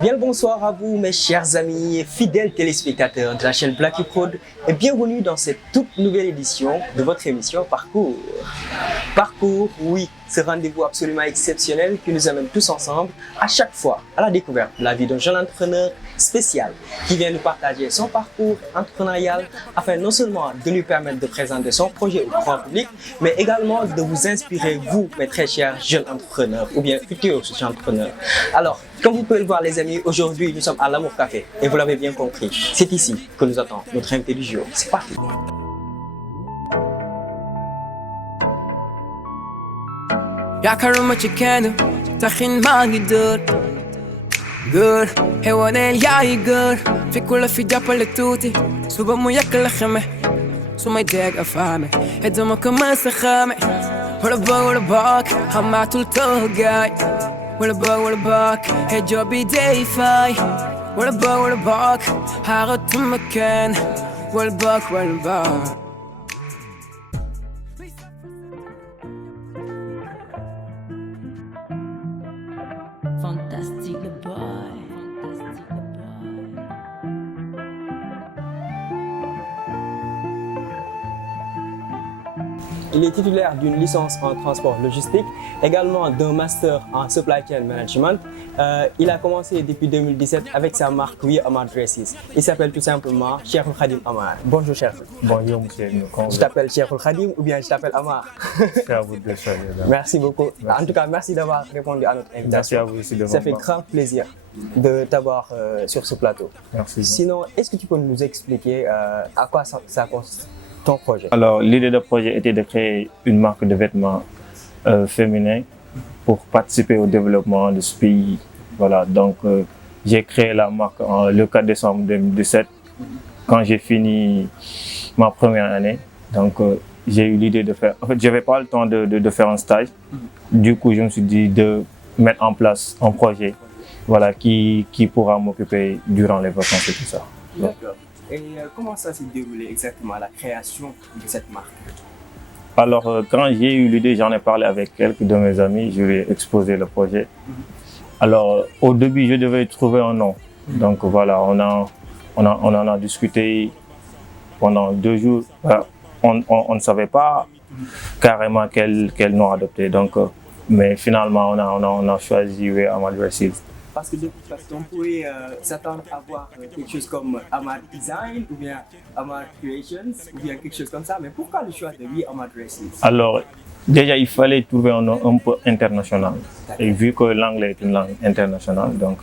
Bien le bonsoir à vous mes chers amis et fidèles téléspectateurs de la chaîne Blacky Prod et bienvenue dans cette toute nouvelle édition de votre émission Parcours. Parcours, oui, ce rendez-vous absolument exceptionnel qui nous amène tous ensemble à chaque fois à la découverte de la vie d'un jeune entrepreneur spécial qui vient nous partager son parcours entrepreneurial afin non seulement de lui permettre de présenter son projet au grand public, mais également de vous inspirer, vous, mes très chers jeunes entrepreneurs ou bien futurs jeunes entrepreneurs. Alors, comme vous pouvez le voir les amis, aujourd'hui nous sommes à l'Amour Café et vous l'avez bien compris, c'est ici que nous attend notre invité du jour. C'est parti. yaakaaruma ci kenn taxin maa ngi dër gër xewaneel yaayi gër fekku la fi jàppale tuuti suba mu yàq la xame su may dégg a faame et dama commencé xame wala boog xamaatul toogaay wala boog et jobi day fay wala boog xaaratuma kenn wala boog Fantastique le boy. Il est titulaire d'une licence en transport logistique, également d'un master en supply chain management. Il a commencé depuis 2017 avec sa marque We Amar Dresses. Il s'appelle tout simplement Cheikhul Khadim Amar. Bonjour Cheikh. Bonjour monsieur. Je t'appelle Cheikhul Khadim ou bien je t'appelle Amar. C'est à vous de le choisir. Merci beaucoup. Merci. En tout cas, merci d'avoir répondu à notre invitation. Merci à vous aussi de Ça fait votre grand plaisir de t'avoir sur ce plateau. Merci. Sinon, est-ce que tu peux nous expliquer à quoi ça consiste ton projet? Alors, l'idée du projet était de créer une marque de vêtements féminins pour participer au développement de ce pays. Voilà, donc j'ai créé la marque le 4 décembre 2017 quand j'ai fini ma première année. Donc, j'ai eu l'idée de faire. En fait, je n'avais pas le temps de faire un stage. Du coup, je me suis dit de mettre en place un projet, voilà, qui pourra m'occuper durant les vacances et tout ça. D'accord. Et comment ça s'est déroulé exactement la création de cette marque? Alors, quand j'ai eu l'idée, j'en ai parlé avec quelques de mes amis, je lui ai exposé le projet. Alors, au début, je devais trouver un nom. Donc voilà, on en a discuté pendant 2 jours. On ne savait pas carrément quel nom adopter. Donc, mais finalement, on a choisi We Amar Dresses. Parce qu'on pourrait s'attendre à voir quelque chose comme Amar Design ou bien Amar Creations ou bien quelque chose comme ça. Mais pourquoi le choix de We Amar Dresses? Alors, déjà, il fallait trouver un nom un peu international. Et vu que l'anglais est une langue internationale, donc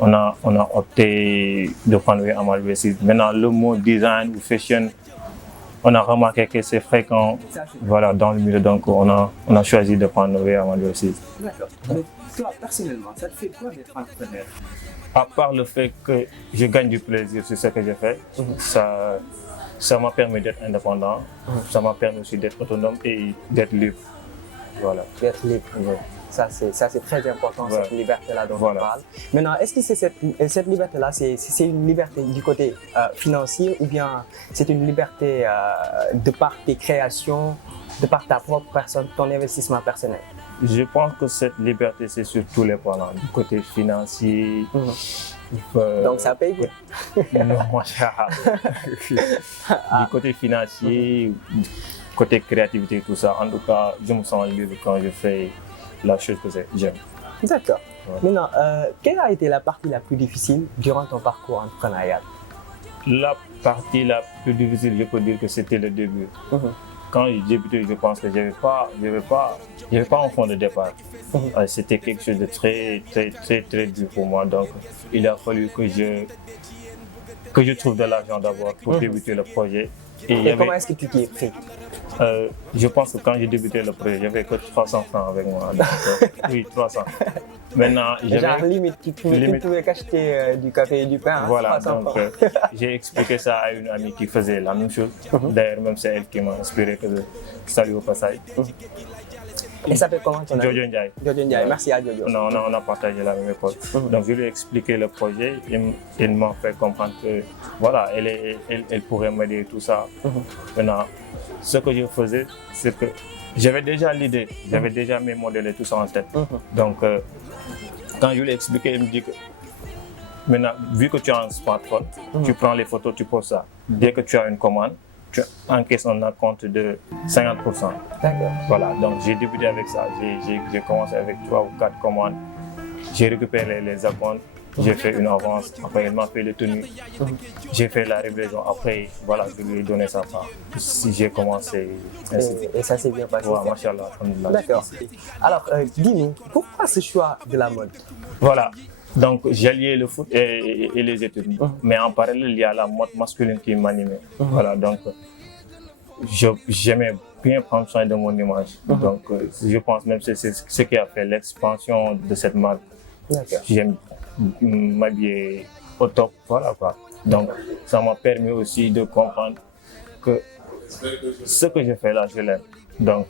on a opté de prendre We Amar Dresses. Maintenant, le mot design ou fashion, on a remarqué que c'est fréquent, voilà, dans le milieu. Donc, on a choisi de prendre We Amar Dresses. D'accord. Toi, personnellement, ça te fait quoi d'être entrepreneur? À part le fait que je gagne du plaisir sur ce que je fais, ça m'a permis d'être indépendant, ça m'a permis aussi d'être autonome et d'être libre. Voilà. D'être libre. Ouais. Ça, c'est très important, Ouais. cette liberté-là dont Voilà. on parle. Maintenant, est-ce que cette liberté-là, c'est une liberté du côté financier ou bien c'est une liberté de par tes créations, de par ta propre personne, ton investissement personnel? Je pense que cette liberté, c'est sur tous les plans, du côté financier. Donc ça paye bien. Non, mon cher. Du côté financier, côté créativité, tout ça. En tout cas, je me sens libre quand je fais la chose que j'aime. D'accord. Ouais. Maintenant, quelle a été la partie la plus difficile durant ton parcours entrepreneurial? La partie la plus difficile, je peux dire que c'était le début. Quand j'ai débuté, je pense que je n'avais pas un fond de départ. C'était quelque chose de très dur pour moi. Donc, il a fallu que je trouve de l'argent d'abord pour débuter le projet. Et comment est-ce que tu t'y es pris? Je pense que quand j'ai débuté le projet, j'avais que 300 francs avec moi. Donc, oui, 300. Maintenant, Genre limite, tu pouvais qu'acheter du café et du pain. Voilà, 300 donc francs. j'ai expliqué ça à une amie qui faisait la même chose. D'ailleurs, même c'est elle qui m'a inspiré, que je salue au passage. Et ça s'appelle comment ton ami? Jojo Ndiaye. Jojo Ndiaye, merci à Jojo. On a partagé la même époque. Donc je lui ai expliqué le projet, il m'a fait comprendre que voilà, elle pourrait m'aider tout ça. Maintenant, ce que je faisais, c'est que j'avais déjà l'idée, j'avais déjà mes modèles et tout ça en tête. Donc quand je lui ai expliqué, il me dit que Maintenant, vu que tu as un smartphone, tu prends les photos, tu poses ça. Dès que tu as une commande, tu encaisses un acompte de 50%. D'accord. Voilà, donc j'ai débuté avec ça. J'ai commencé avec 3 ou 4 commandes. J'ai récupéré les acomptes. J'ai fait une avance, après il m'a fait les tenues, j'ai fait la livraison, après voilà, je lui ai donné sa part. Si j'ai commencé ainsi. Et ça s'est bien passé. Ouais, machallah, alhamdoulilah. D'accord. Alors, dis-nous, pourquoi ce choix de la mode? Voilà, donc j'alliais le foot et les études. Mais en parallèle, il y a la mode masculine qui m'animait. Voilà, donc j'aimais bien prendre soin de mon image. Donc je pense même que c'est ce qui a fait l'expansion de cette marque. J'aime m'habiller au top, voilà quoi. Donc ça m'a permis aussi de comprendre que ce que je fais là, je l'aime. Donc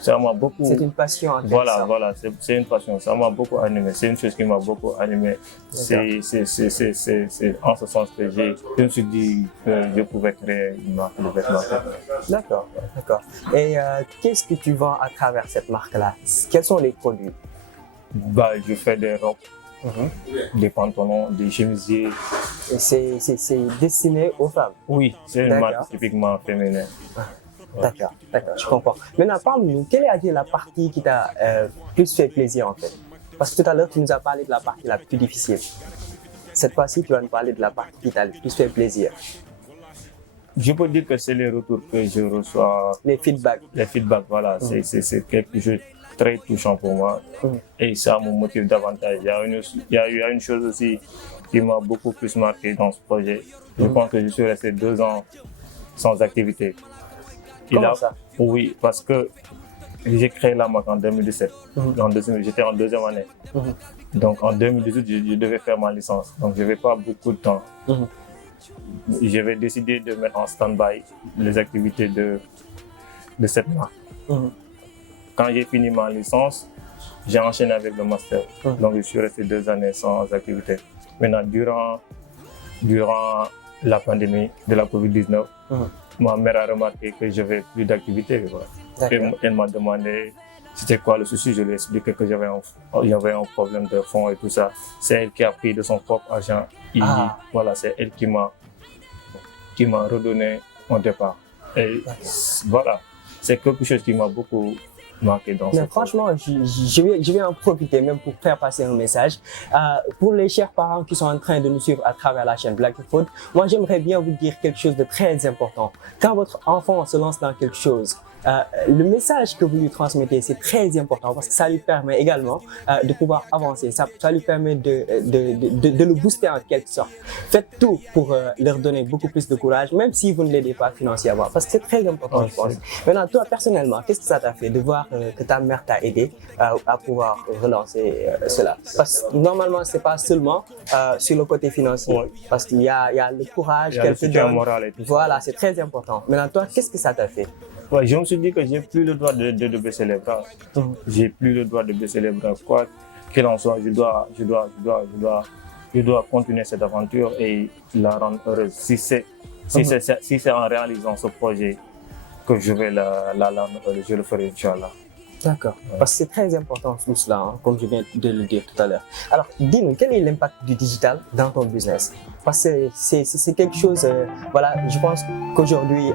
ça m'a beaucoup... C'est une passion. Voilà, voilà, c'est une passion. Ça m'a beaucoup animé. C'est une chose qui m'a beaucoup animé. C'est en ce sens que je me suis dit que je pouvais créer une marque de vêtements. D'accord, d'accord. Et qu'est-ce que tu vends à travers cette marque-là? Quels sont les produits? Bah, je fais des robes, des pantalons, des chemisiers. Et c'est destiné aux femmes? Oui, c'est une marque typiquement féminine. D'accord, d'accord, je comprends. Maintenant, parle-nous, quelle a été la partie qui t'a plus fait plaisir en fait? Parce que tout à l'heure, tu nous as parlé de la partie la plus difficile. Cette fois-ci, tu vas nous parler de la partie qui t'a le plus fait plaisir. Je peux dire que c'est les retours que je reçois. Les feedbacks. Les feedbacks, voilà, c'est quelque chose de très touchant pour moi. Et ça me motive davantage. Il y a une chose aussi qui m'a beaucoup plus marqué dans ce projet. Je pense que je suis resté 2 ans sans activité. Comment ça? Oui, parce que j'ai créé la marque en 2017. J'étais en 2e année. Donc en 2018, je devais faire ma licence. Donc je n'avais pas beaucoup de temps. J'avais décidé de mettre en stand-by les activités de cette marque. Quand j'ai fini ma licence, j'ai enchaîné avec le master. Donc je suis resté 2 années sans activité. Maintenant, durant la pandémie de la Covid-19, ma mère a remarqué que je n'avais plus d'activité. Elle m'a demandé c'était quoi le souci. Je lui ai expliqué que j'avais un problème de fonds et tout ça. C'est elle qui a pris de son propre argent. Voilà, c'est elle qui m'a redonné mon départ. Et voilà, c'est quelque chose qui m'a beaucoup marqué dans ce franchement, je vais en profiter même pour faire passer un message. Pour les chers parents qui sont en train de nous suivre à travers la chaîne Black Food, moi j'aimerais bien vous dire quelque chose de très important. Quand votre enfant se lance dans quelque chose, le message que vous lui transmettez, c'est très important parce que ça lui permet également de pouvoir avancer. Ça lui permet de le booster en quelque sorte. Faites tout pour leur donner beaucoup plus de courage, même si vous ne l'aidez pas financièrement, parce que c'est très important, je pense. Maintenant, toi, personnellement, qu'est-ce que ça t'a fait de voir que ta mère t'a aidé à pouvoir relancer cela? Parce que normalement, c'est pas seulement sur le côté financier, parce qu'il y a le courage qu'elle te donne. Voilà, c'est très important. Maintenant, toi, qu'est-ce que ça t'a fait? Ouais, je me suis dit que j'ai plus le droit de baisser les bras. J'ai plus le droit de baisser les bras. Quoi qu'il en soit, je dois continuer cette aventure et la rendre heureuse. Si c'est en réalisant ce projet que je vais la rendre heureuse, je le ferai, Inch'Allah. D'accord, parce que c'est très important tout cela, hein, comme je viens de le dire tout à l'heure. Alors, dis-nous, quel est l'impact du digital dans ton business? Parce que c'est quelque chose, voilà, je pense qu'aujourd'hui,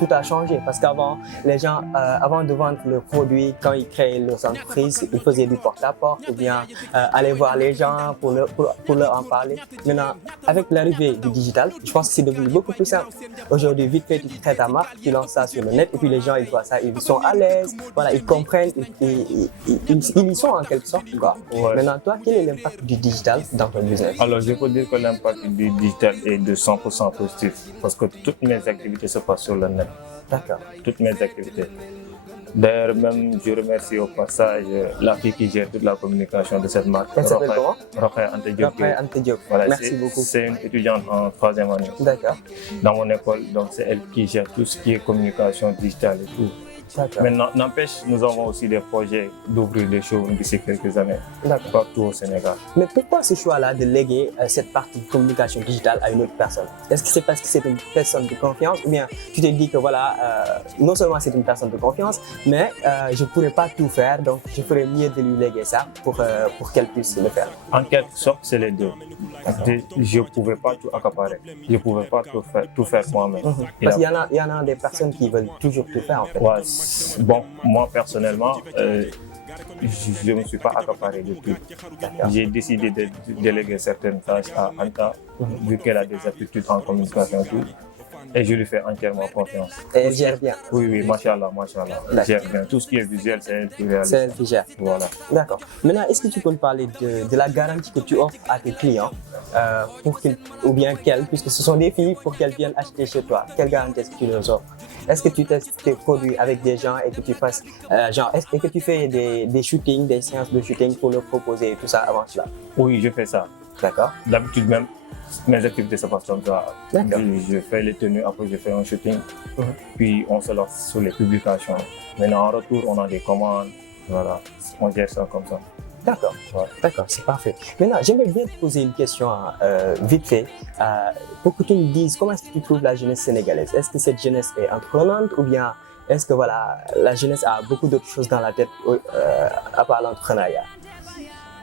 tout a changé. Parce qu'avant, les gens, avant de vendre leurs produits, quand ils créaient leurs entreprises, ils faisaient du porte-à-porte ou bien aller voir les gens pour leur en parler. Maintenant, avec l'arrivée du digital, je pense que c'est devenu beaucoup plus simple. Aujourd'hui, vite fait, tu crées ta marque, tu lances ça sur le net et puis les gens, ils voient ça, ils sont à l'aise, voilà, ils comprennent, ils y sont en quelque sorte. Quoi. Maintenant, toi, quel est l'impact du digital dans ton business? Alors, je peux dire que l'impact du digital est de 100% positif parce que toutes mes activités se passent sur le net. D'accord. Toutes mes activités. D'ailleurs, même, je remercie au passage la fille qui gère toute la communication de cette marque. Elle s'appelle comment? Rokhaya Anta Diop. Rokhaya Anta Diop. Voilà, merci beaucoup. C'est une étudiante en 3e année. D'accord. Dans mon école, donc c'est elle qui gère tout ce qui est communication digitale et tout. D'accord. Mais n'empêche, nous avons aussi des projets d'ouvrir des showrooms d'ici quelques années, D'accord. partout au Sénégal. Mais pourquoi ce choix-là de léguer cette partie de communication digitale à une autre personne? Est-ce que c'est parce que c'est une personne de confiance ou bien tu te dis que voilà, non seulement c'est une personne de confiance, mais je ne pourrais pas tout faire, donc je ferais mieux de lui léguer ça pour qu'elle puisse le faire? En quelque sorte, c'est les deux. Je ne pouvais pas tout accaparer. Je ne pouvais pas tout faire moi-même. Parce qu'il y en a des personnes qui veulent toujours tout faire en fait. Ouais, bon, moi personnellement, je ne me suis pas accaparé de tout. J'ai décidé de déléguer certaines tâches à Anta, vu qu'elle a des aptitudes en communication et tout. Et je lui fais entièrement confiance. Et elle gère bien. Oui, machallah. Elle gère bien. Tout ce qui est visuel, c'est elle qui réalise. C'est elle qui gère. Voilà. D'accord. Maintenant, est-ce que tu peux me parler de la garantie que tu offres à tes clients pour qu'ils, ou bien qu'elles, puisque ce sont des filles, pour qu'elles viennent acheter chez toi? Quelle garantie est-ce que tu leur offres? Est-ce que tu testes tes produits avec des gens et que tu fasses, est-ce que tu fais des shootings, des séances de shooting pour leur proposer tout ça avant cela? Oui, je fais ça. D'accord. D'habitude même, mes activités se passent comme ça. D'accord. Je fais les tenues, après je fais un shooting, puis on se lance sur les publications. Maintenant, en retour, on a des commandes, voilà, on gère ça comme ça. D'accord, Ouais. d'accord, c'est parfait. Maintenant, j'aimerais bien te poser une question vite fait pour que tu me dises comment est-ce que tu trouves la jeunesse sénégalaise. Est-ce que cette jeunesse est entreprenante ou bien est-ce que voilà, la jeunesse a beaucoup d'autres choses dans la tête à part l'entrepreneuriat?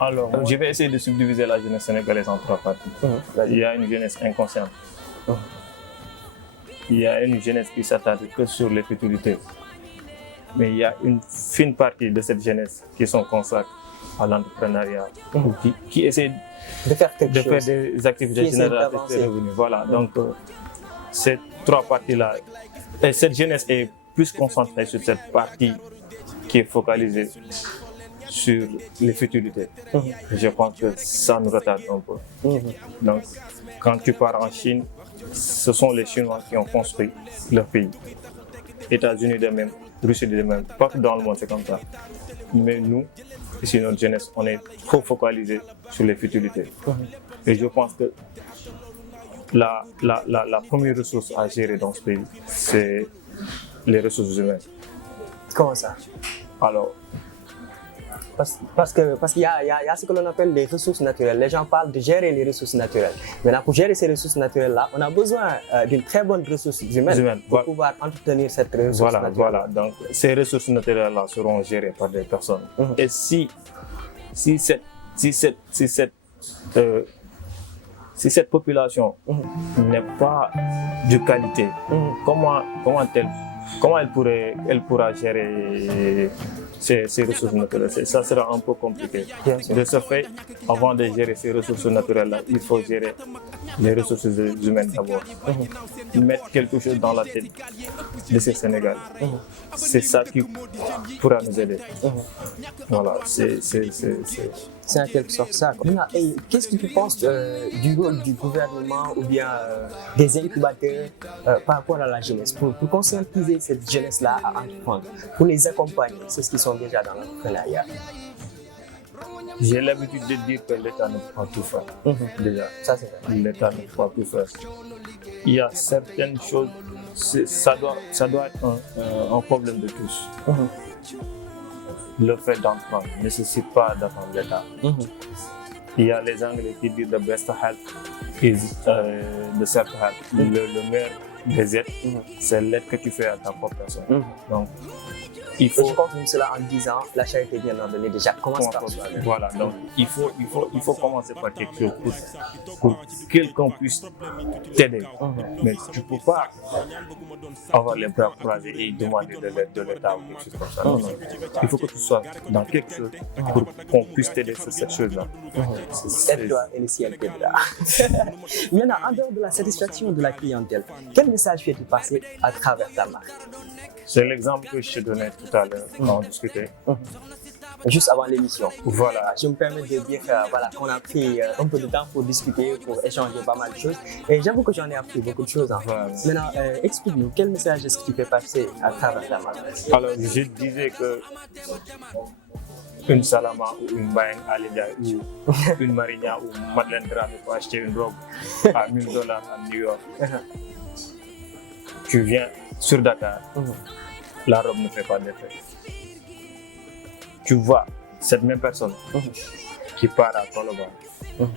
Alors, je vais essayer de subdiviser la jeunesse sénégalaise en trois parties. Il y a une jeunesse inconsciente. Il y a une jeunesse qui s'attarde que sur les futurités. Mais il y a une fine partie de cette jeunesse qui sont consacrées à l'entrepreneuriat, ou qui essaie De faire quelque de chose. faire des activités Qui essaie génératrices d'avancer. de revenus. Voilà, donc ces trois parties-là, et cette jeunesse est plus concentrée sur cette partie qui est focalisée sur les futurités. Je pense que ça nous retarde un peu. Donc, quand tu pars en Chine, ce sont les Chinois qui ont construit leur pays. États-Unis de même, Russie de même, partout dans le monde c'est comme ça. Mais nous, ici notre jeunesse, on est trop focalisé sur les futurités. Et je pense que la première ressource à gérer dans ce pays, c'est les ressources humaines. Comment ça? Alors, Parce qu'il y a ce que l'on appelle les ressources naturelles. Les gens parlent de gérer les ressources naturelles. Maintenant, pour gérer ces ressources naturelles-là, on a besoin d'une très bonne ressource humaine pour pouvoir entretenir cette ressource naturelle. Voilà. Donc, ces ressources naturelles-là seront gérées par des personnes. Et si cette population n'est pas de qualité, comment elle pourra gérer ces ressources naturelles? Ça sera un peu compliqué. De ce fait, avant de gérer ces ressources naturelles-là, il faut gérer les ressources humaines d'abord. Mettre quelque chose dans la tête de ces Sénégalais. C'est ça qui pourra nous aider. Voilà, C'est en quelque sorte ça. Maintenant, qu'est-ce que tu penses du rôle du gouvernement ou bien des incubateurs par rapport à la jeunesse pour conscientiser cette jeunesse-là à entreprendre, pour les accompagner, ceux qui sont déjà dans l'entrepreneuriat? J'ai l'habitude de dire que l'État ne peut pas tout faire. Déjà, Ça, c'est vrai. l'État ne peut pas tout faire. Il y a certaines choses, ça doit être un problème de tous. Le fait d'entreprendre ne nécessite pas d'attendre l'État. Il y a les Anglais qui disent the best help is the self-help. Le meilleur des aides, c'est l'aide que tu fais à ta propre personne. Donc, il faut. Et je confirme cela en disant la charité bien ordonnée déjà. Commence par soi-même. Voilà, donc il faut commencer par quelque chose pour que quelqu'un puisse t'aider. Mais tu ne peux pas avoir les bras croisés et demander de l'aide de l'État ou quelque chose comme ça. Non. Il faut que tu sois dans quelque chose pour qu'on puisse t'aider sur cette chose-là. Aide-toi et le ciel t'aidera. Maintenant, en dehors de la satisfaction de la clientèle, quel message fais-tu passer à travers ta marque? C'est l'exemple que je te donnais tout à l'heure quand on discutait. Juste avant l'émission. Voilà. Je me permets de dire voilà, qu'on a pris un peu de temps pour discuter, pour échanger pas mal de choses. Et j'avoue que j'en ai appris beaucoup de choses. Voilà. Maintenant, explique-nous, quel message est-ce que tu fais passer à travers ta marque? Alors, je disais que une Salama ou une Bayang Alida ou une Marigna ou Madeleine Dramé pour acheter une robe à $1000 à New York. Tu viens sur Dakar, la robe ne fait pas d'effet. Tu vois cette même personne qui part à Colobane,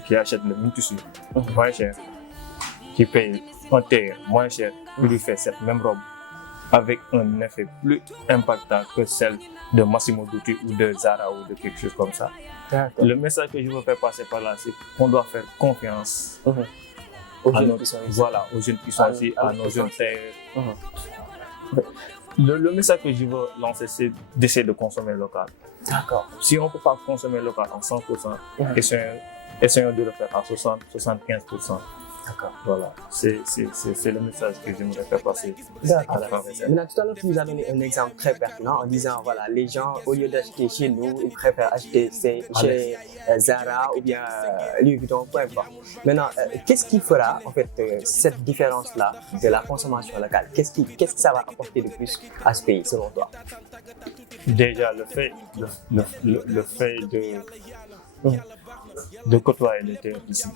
qui achète le même tissu moins cher, qui paye un terre moins cher, qui lui fait cette même robe avec un effet plus impactant que celle de Massimo Dutti ou de Zara ou de quelque chose comme ça. Le message que je veux faire passer par là, c'est qu'on doit faire confiance aux jeunes qui sont ici. Voilà, aux jeunes qui sont ici, à nos jeunes terres. Le message que je veux lancer, c'est d'essayer de consommer local. D'accord. Si on ne peut pas consommer local en 100%, essayons de le faire à 60-75%. D'accord. Voilà, c'est le message que j'aimerais faire passer. D'accord. Maintenant, tout à l'heure, tu nous as donné un exemple très pertinent en disant, voilà, les gens, au lieu d'acheter chez nous, ils préfèrent acheter chez Zara ou bien Louis Vuitton, peu importe. Maintenant, qu'est-ce qui fera, en fait, cette différence-là de la consommation locale? Qu'est-ce que ça va apporter de plus à ce pays, selon toi? Déjà, le fait de côtoyer les terres ici.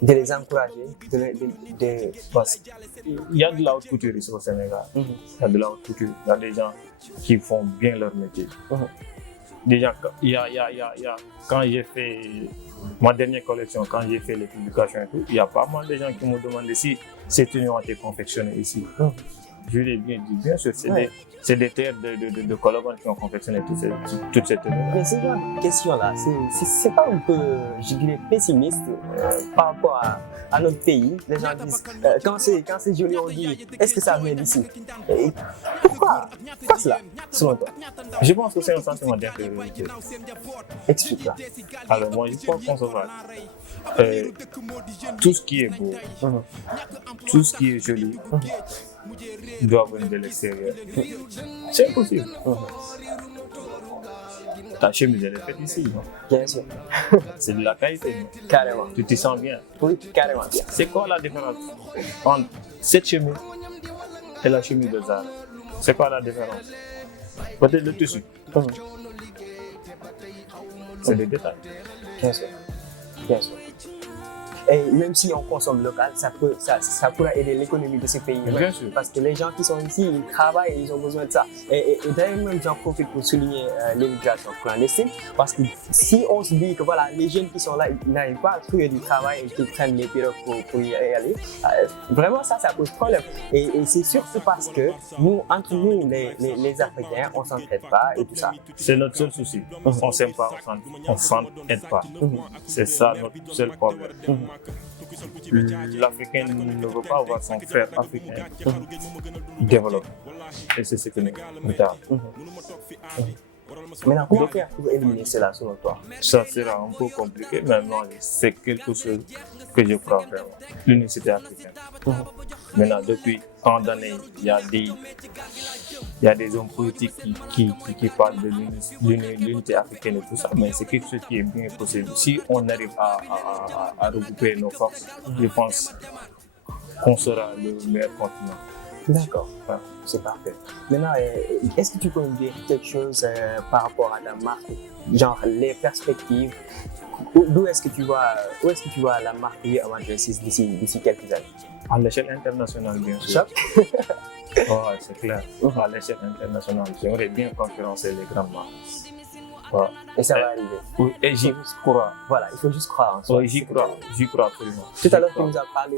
De les encourager, Parce qu'il y a de la haute couture ici au Sénégal. Il y a de la haute couture. Il y a des gens qui font bien leur métier. Déjà, quand j'ai fait ma dernière collection, quand j'ai fait les publications et tout, il y a pas mal de gens qui m'ont demandé si ces tenues ont été confectionnées ici. Je l'ai bien dit, bien sûr, c'est des terres de Colobane qui ont confectionné toutes ces tenues. Mais ce genre de question-là, c'est pas un peu, je dirais, pessimiste par rapport à notre pays. Les gens disent, quand c'est joli, on dit, est-ce que ça vient d'ici? Pourquoi cela, selon toi? Je pense que c'est un sentiment d'infériorité. Explique-moi. Alors moi, je pense concevoir tout ce qui est beau, tout ce qui est joli, doit venir de l'extérieur. C'est impossible. Ta chemise, elle est faite ici, non? Bien sûr. C'est de la qualité, non? Carrément. Tu t'y sens bien? Oui, carrément bien. C'est quoi la différence entre cette chemise et la chemise de Zara? C'est quoi la différence? Peut-être le tissu. C'est des détails. Bien sûr. Bien sûr. Et même si on consomme local, ça pourra aider l'économie de ce pays. Bien sûr. Parce que les gens qui sont ici, ils travaillent et ils ont besoin de ça. Et d'ailleurs, même j'en profite pour souligner l'immigration clandestine. Parce que si on se dit que voilà, les jeunes qui sont là, ils n'arrivent pas à trouver du travail et qu'ils prennent les pirogues pour y aller, vraiment ça pose problème. Et c'est surtout parce que nous, entre nous, les Africains, on ne s'entraide pas et tout ça. C'est notre seul souci. On ne s'aime pas, on ne s'entraide pas. C'est ça notre seul problème. L'Africain ne veut pas voir son frère africain développer. Et c'est ce que nous avons. Maintenant, comment faire pour éliminer cela selon toi? Ça sera un peu compliqué, mais non, c'est quelque chose que je crois vraiment. L'unicité africaine. Maintenant, depuis tant d'années, il y a des hommes politiques qui parlent de l'unité africaine et tout ça, mais c'est quelque chose qui est bien possible. Si on arrive à regrouper nos forces, je pense qu'on sera le meilleur continent. D'accord, c'est parfait. Maintenant, est-ce que tu peux me dire quelque chose par rapport à la marque, genre les perspectives? Où est-ce que tu vois la marque Louis Amad VI d'ici quelques années? À l'échelle internationale, bien sûr. Oh, c'est clair. À l'échelle internationale, j'aimerais bien concurrencer les grandes marques. Ouais. Et ça va arriver. Oui, et j'y crois. Voilà, il faut juste croire en soi. Oui, j'y crois absolument. Tout à l'heure, tu nous as parlé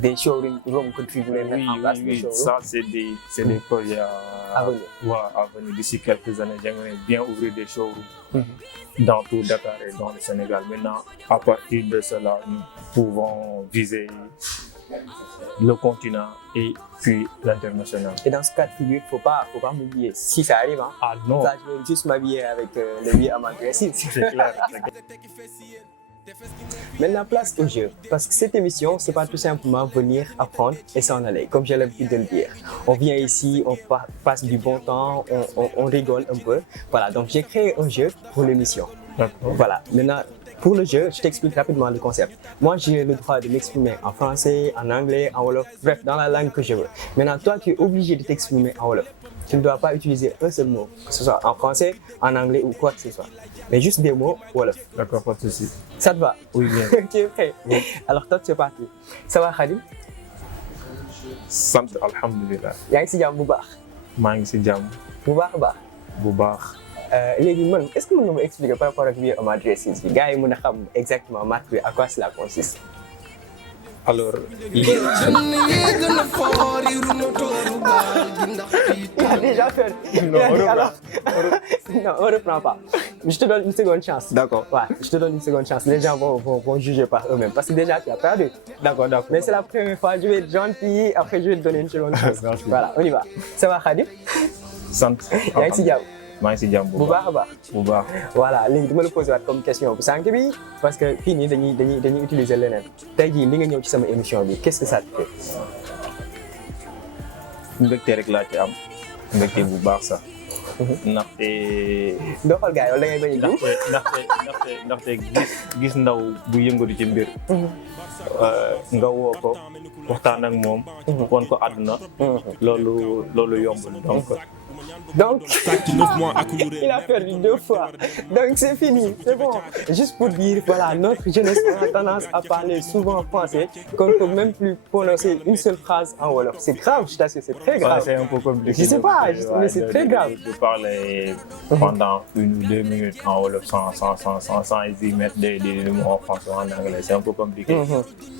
des showrooms que tu voulais mettre en place. Oui, ça, c'est des projets à venir. D'ici quelques années, j'aimerais bien ouvrir des showrooms dans tout Dakar et dans le Sénégal. Maintenant, à partir de cela, nous pouvons viser le continent et puis l'international. Et dans ce cas de figure, faut pas m'oublier. Si ça arrive, hein, ah non, ça, je vais juste m'habiller avec le Louis Amad VI. C'est clair. Maintenant, place au jeu. Parce que cette émission, c'est pas tout simplement venir apprendre et s'en aller, comme j'ai l'habitude de le dire. On vient ici, on passe du bon temps, on rigole un peu. Voilà, donc j'ai créé un jeu pour l'émission. Voilà, maintenant, pour le jeu, je t'explique rapidement le concept. Moi, j'ai le droit de m'exprimer en français, en anglais, en wolof, bref, dans la langue que je veux. Maintenant, toi, tu es obligé de t'exprimer en wolof. Tu ne dois pas utiliser un seul mot, que ce soit en français, en anglais ou quoi que ce soit. Mais juste des mots wolof. D'accord, pas de souci. Ça te va? Oui, bien. Tu es prêt? Oui. Alors, toi, tu es parti. Ça va, Khadim? Sant alhamdulillah. Yaa ngi si jàmm bu baax. maa ngi si jàmm bu baax a baax. bu baax. léegi man est-ce que mën nga ma expliquer par rapport ak vie Omar Dresses bi gars yi mën a xam exactement marque bi à quoi cela consiste. alors Il a déjà fait. Non, on reprend. Alors, non, on reprend pas. Je te donne une seconde chance. D'accord. Ouais, je te donne une seconde chance. Les gens vont juger par eux-mêmes parce que déjà tu as perdu. D'accord, d'accord. Mais c'est la première fois, je vais être gentil, après je vais te donner une seconde chance. Merci. Voilà, on y va. Ça va Khadim? sant. Yaa ngi si jàmm? maa ngi si jàmm Bu baax a baax. bu baax. Voilà, léegi dama la posé waat comme question bu sànq bi parce que fii nii dañuy utiliser leneen. Tey jii li nga ñëw ci sama émission bi, qu'est-ce que ça te fait? mbégte rek laa ci am mbégte bu baax sax. ndaxte. Doo xool gars yi wala da ngay bañ a jiw? ndaxte gis ndaw bu yëngatu ci mbir. nga woo ko waxtaan ak moom. won ko àdduna. loolu yombul Donc, il a perdu 2 fois. Donc, c'est fini, c'est bon. Juste pour dire, voilà, notre jeunesse a tendance à parler souvent français, qu'on ne peut même plus prononcer une seule phrase en Wolof. C'est grave, je t'assure, c'est très grave. Ouais, c'est un peu compliqué. Je sais pas, mais c'est très grave. De parler pendant 1 ou 2 minutes en Wolof sans y mettre des mots en français ou en anglais, c'est un peu compliqué.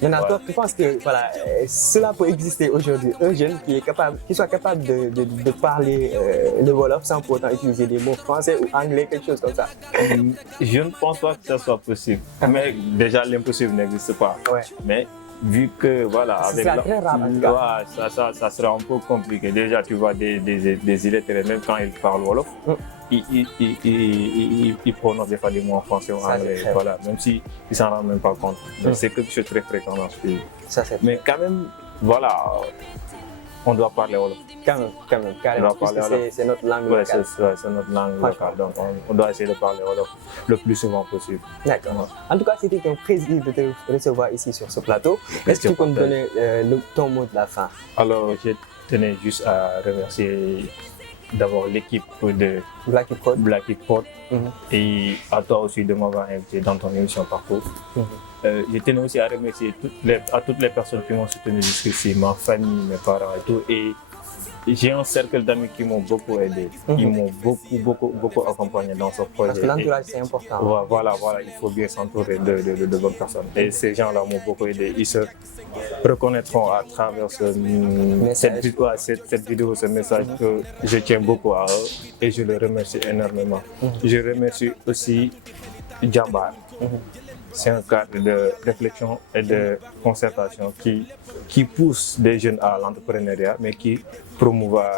Maintenant, toi, tu penses que voilà, cela peut exister aujourd'hui, un jeune qui soit capable de parler le Wolof sans pour autant utiliser des mots français ou anglais, quelque chose comme ça? Je ne pense pas que ça soit possible. Mais déjà, l'impossible n'existe pas. Ouais. Mais vu que, voilà, avec très rare, en tout cas. Ouais, ça sera un peu compliqué. Déjà, tu vois des illettrés, même quand ils parlent Wolof, ils prononcent des fois des mots en français ou en anglais. Voilà, même s'ils ne s'en rendent même pas compte. C'est quelque chose de très fréquent dans ce pays. Mais quand même, voilà, on doit parler Wolof. Quand même, carrément, parce que c'est notre langue locale. C'est notre langue locale, donc on doit essayer de parler Wolof le plus souvent possible. D'accord. En tout cas, c'était un plaisir de te recevoir ici sur ce plateau. Est-ce que tu peux me donner ton mot de la fin? Alors, je tenais juste à remercier d'abord l'équipe de Blacky Prod et à toi aussi de m'avoir invité dans ton émission Parcours. Je tenais aussi à remercier toutes les personnes qui m'ont soutenu jusqu'ici, ma famille, mes parents et tout. Et j'ai un cercle d'amis qui m'ont beaucoup aidé. Ils m'ont beaucoup accompagné dans ce projet. Parce que l'entourage, c'est important. Voilà, il faut bien s'entourer de bonnes personnes. Et ces gens-là m'ont beaucoup aidé. Ils se reconnaîtront à travers cette vidéo, ce message que je tiens beaucoup à eux et je les remercie énormément. Je remercie aussi Jambar. C'est un cadre de réflexion et de concertation qui pousse des jeunes à l'entrepreneuriat, mais qui promouva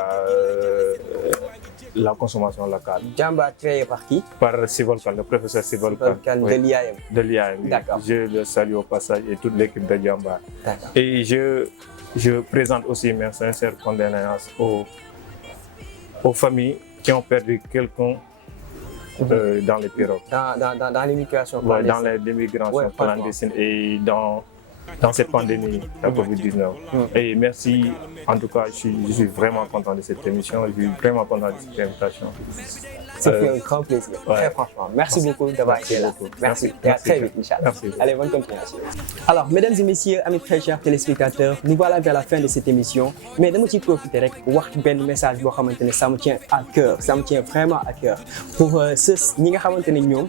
la consommation locale. Jambar créé par qui? Par Sivolkan, le professeur Sivolkan. De l'IAM. De l'IAM. D'accord. Je le salue au passage et toute l'équipe de Jambar. D'accord. Et je présente aussi mes sincères condoléances aux familles qui ont perdu quelqu'un dans les pirogues. Dans l'immigration clandestine. Dans l'immigration clandestine et dans cette pandémie, la Covid-19. Et merci, en tout cas, je suis vraiment content de cette émission, je suis vraiment content de cette invitation. C'était un grand plaisir, très franchement. Merci beaucoup d'avoir été là. Merci. Et à très vite, Inch'Allah. Allez, bonne continuation. Alors, mesdames et messieurs, amis très chers téléspectateurs, nous voilà vers la fin de cette émission. Mais dama ci profiter rek wax benn message boo xamante ne ça me tient à cœur, ça me tient vraiment à cœur. Pour ceux ñi nga xamante ne ñoom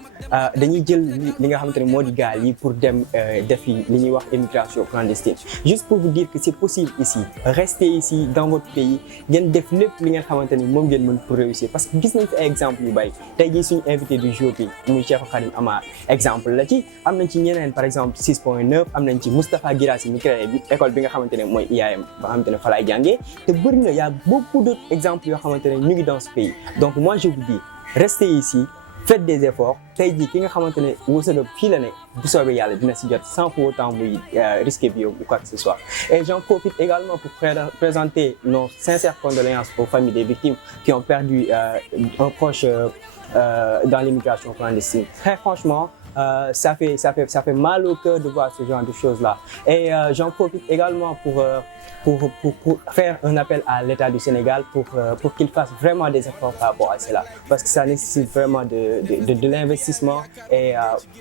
dañuy jël li nga xamante ne moo di gaal yi pour dem def li ñuy wax immigration clandestine. Juste pour vous dire que c'est possible ici. Restez ici dans votre pays, ngeen def lépp li ngeen xamante ne moom ngeen mën pour réussir. Parce que gis nañ fi ay exemple yu bari. Tey jii suñu invité du jour bi muy Cheikh Khadim Amar exemple la ci am nañ ci ñeneen par exemple 6.9 am nañ ci Moustapha Guirassy mi créé bi école bi nga xamante ne mooy IAM ba xamante ne fa laay jàngee te bëri na y a beaucoup d'autres exemples yoo xamante ne ñu ngi dans ce pays. Donc moi je vous dis restez ici, faites des efforts. Tey jii ki nga xamante ne wërsëg fii la nekk bu soobee yàlla dina si jot sans pour autant muy risquer bio ou quoi que ce soit. Et j'en profite également pour présenter nos sincères condoléances aux familles des victimes qui ont perdu un proche dans l'immigration clandestine. Très franchement, ça fait mal au cœur de voir ce genre de choses-là. Et j'en profite également pour faire un appel à l'État du Sénégal pour qu'il fasse vraiment des efforts par rapport à cela. Parce que ça nécessite vraiment de l'investissement et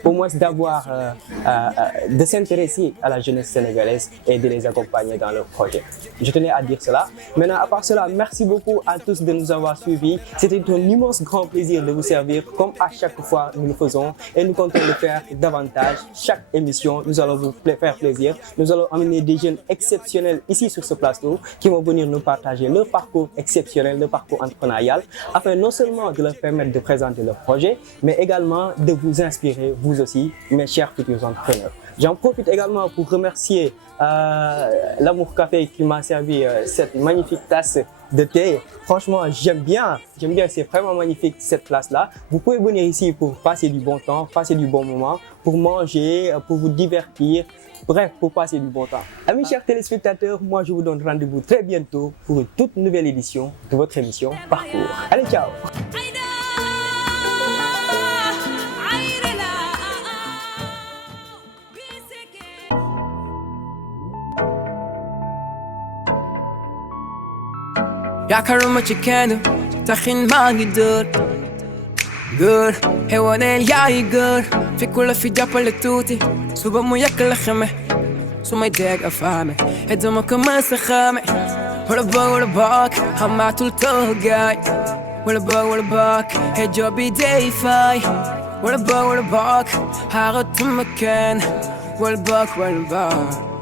au moins de s'intéresser à la jeunesse sénégalaise et de les accompagner dans leurs projets. Je tenais à dire cela. Maintenant, à part cela, merci beaucoup à tous de nous avoir suivis. C'était un immense grand plaisir de vous servir comme à chaque fois nous le faisons et nous comptons le faire davantage. Chaque émission, nous allons vous faire plaisir. Nous allons amener des jeunes exceptionnels ici sur ce plateau qui vont venir nous partager leur parcours exceptionnel, leur parcours entrepreneurial, afin non seulement de leur permettre de présenter leurs projets, mais également de vous inspirer, vous aussi, mes chers futurs entrepreneurs. J'en profite également pour remercier l'Amour Café qui m'a servi cette magnifique tasse de thé. Franchement, j'aime bien, c'est vraiment magnifique cette place-là. Vous pouvez venir ici pour passer du bon temps, passer du bon moment, pour manger, pour vous divertir. Bref, pour passer du bon temps. Amis chers téléspectateurs, moi je vous donne rendez-vous très bientôt pour une toute nouvelle édition de votre émission Parcours. Allez, ciao! yaakaaruma ci kenn taxin maa ngi dër góor xewaneel yaayi góor fekku la fi jàppale tuuti suba mu yàq la xame su may dégg a faame et dama commencé xame wala boog xamaatul toogaay wala boog et job bi day fay wala boog xaaratuma kenn wala boog